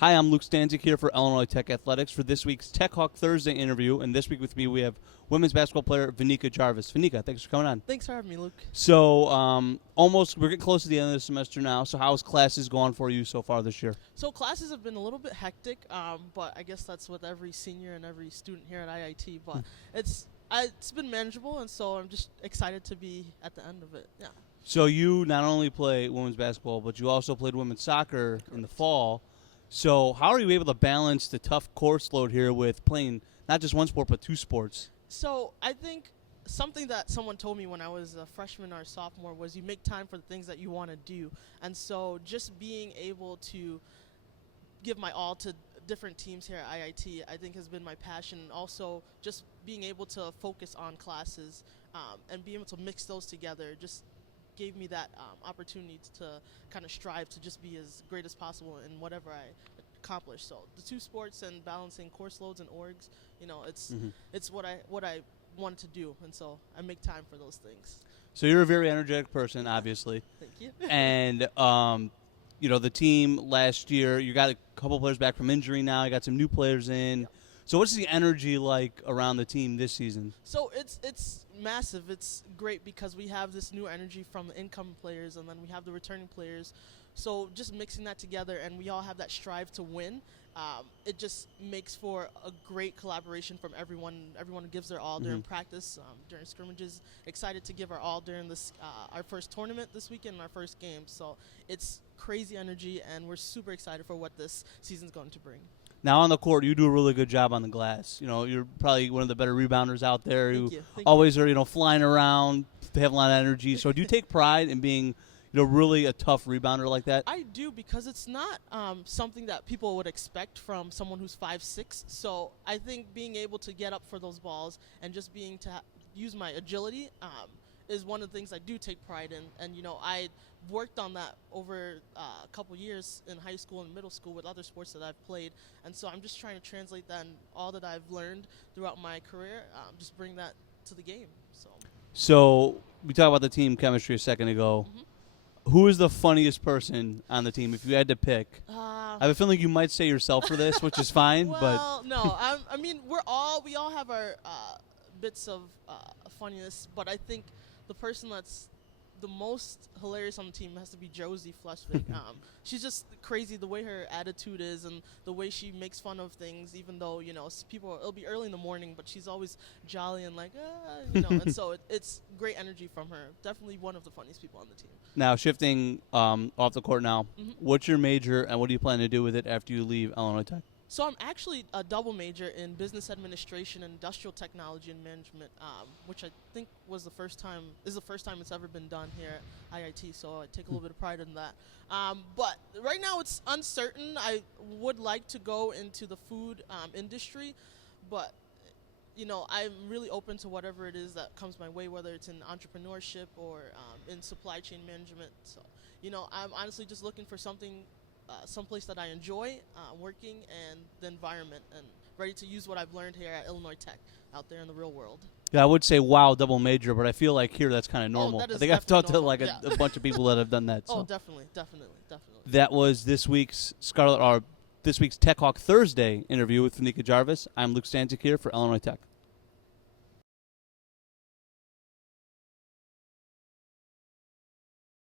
Hi, I'm Luke Stanzik here for Illinois Tech Athletics for this week's Techhawk Thursday interview. And this week with me, we have women's basketball player Venika Jarvis. Venika, thanks for coming on. Thanks for having me, Luke. So, we're getting close to the end of the semester now. So, how's classes going for you so far this year? So classes have been a little bit hectic, but I guess that's with every senior and every student here at IIT. But it's been manageable, and so I'm just excited to be at the end of it. Yeah. So, you not only play women's basketball, but you also played women's soccer in the fall. So, how are you able to balance the tough course load here with playing not just one sport, but two sports? So I think something that someone told me when I was a freshman or sophomore was you make time for the things that you want to do. And so just being able to give my all to different teams here at IIT, I think has been my passion. Also, just being able to focus on classes and being able to mix those together just gave me that opportunity to kind of strive to just be as great as possible in whatever I accomplish. So the two sports and balancing course loads and orgs, it's what I wanted to do, and so I make time for those things. So you're a very energetic person, obviously. Thank you. And the team last year, you got a couple players back from injury now. You got some new players in. Yep. So what's the energy like around the team this season? So it's massive. It's great because we have this new energy from the incoming players, and then we have the returning players. So just mixing that together, and we all have that strive to win. It just makes for a great collaboration from everyone. Everyone gives their all during practice, during scrimmages. Excited to give our all during this our first tournament this weekend and our first game. So it's crazy energy, and we're super excited for what this season's going to bring. Now on the court, you do a really good job on the glass. You're probably one of the better rebounders out there. Thank You you. always are, flying around. They have a lot of energy. So do you take pride in being, really a tough rebounder like that? I do, because it's not something that people would expect from someone who's 5'6". So I think being able to get up for those balls and just being to use my agility is one of the things I do take pride in. And I worked on that over a couple years in high school and middle school with other sports that I've played. And so I'm just trying to translate that and all that I've learned throughout my career, just bring that to the game. So we talked about the team chemistry a second ago. Who is the funniest person on the team if you had to pick? I have a feeling you might say yourself for this, which is fine. Well, no, I mean we all have our bits of funniness, but I think the person that's the most hilarious on the team has to be Josie Fleshvig. She's just crazy the way her attitude is and the way she makes fun of things, even though, it'll be early in the morning, but she's always jolly and like, and so it's great energy from her. Definitely one of the funniest people on the team. Now, shifting off the court now, what's your major and what do you plan to do with it after you leave Illinois Tech? So I'm actually a double major in business administration and industrial technology and management, which I think is the first time it's ever been done here at IIT. So I take a little bit of pride in that. But right now it's uncertain. I would like to go into the food industry, but I'm really open to whatever it is that comes my way, whether it's in entrepreneurship or in supply chain management. So I'm honestly just looking for something. Someplace that I enjoy working and the environment, and ready to use what I've learned here at Illinois Tech out there in the real world. Yeah, I would say wow, double major, but I feel like here that's kind of normal. That is I think I've talked normal. to a bunch of people that have done that. So. Oh, definitely. That was this week's Techhawk Thursday interview with Venika Jarvis. I'm Luke Stanzik here for Illinois Tech.